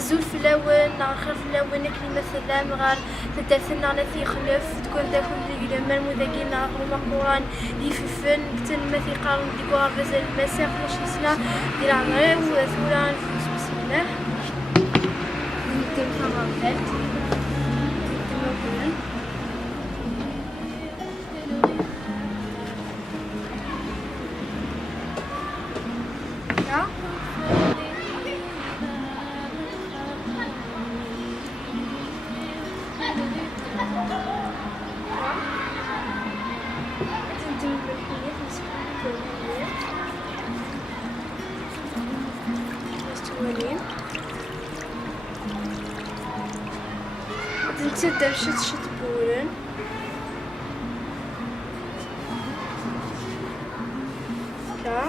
زول في الأول ناخر في الأول كلمة سلام غار تدثنا نثي خلف تكون تكون لما المذاكرين نغرم القرآن دي في فن كتن مثي قارن دي قوار بزل المساء خلش نسنا دي العمرين وثوران بسم الله نتم خرافات نتم وكلن تبدأ شت بورن كا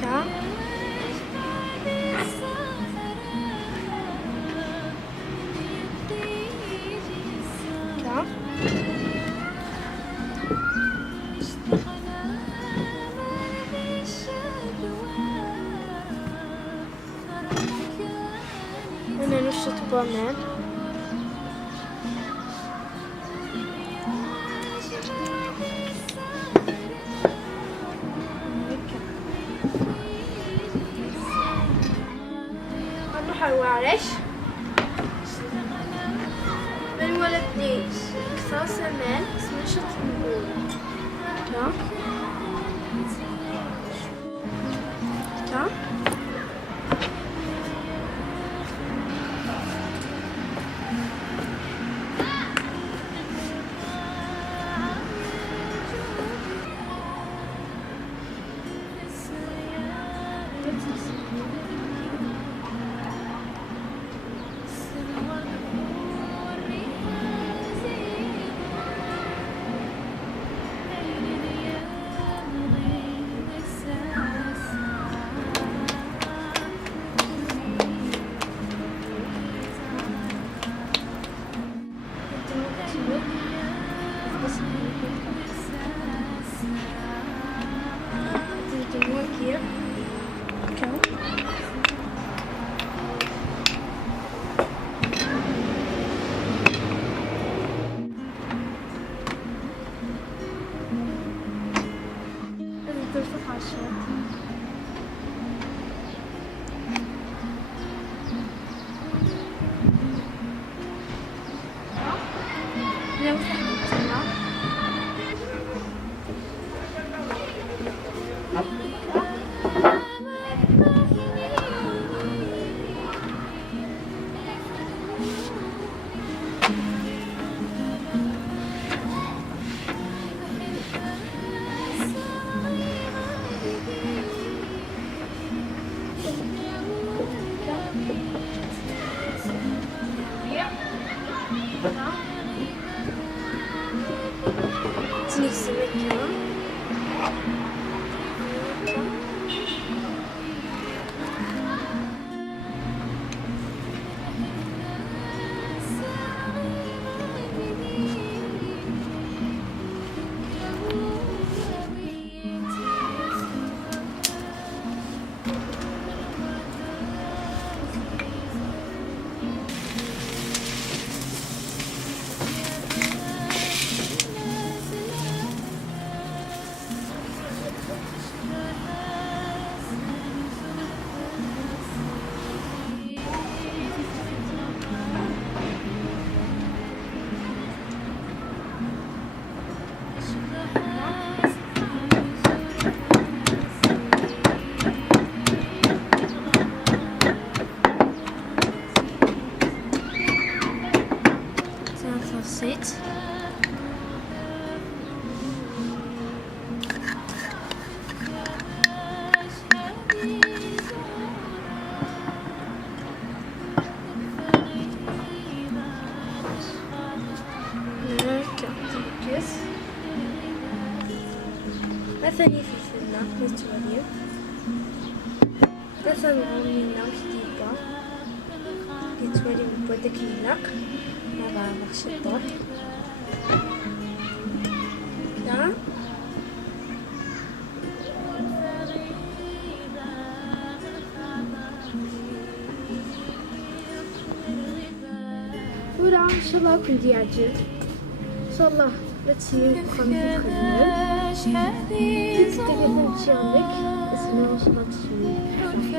كا كا أنا نشط بامن نروح الوارش من ولدني كثر سمان نشط نقول تا تا بسيط. مثلا في السنة نتوريو مثلا غنينا وشديدة يتوريو بودك النق مع نقش الطر دا ورا ان شاء الله كنت يعجب ان شاء الله لا تسير بخمسة خدمة تقدر تمشي عندك اسمه ان شاء الله تشوي كنت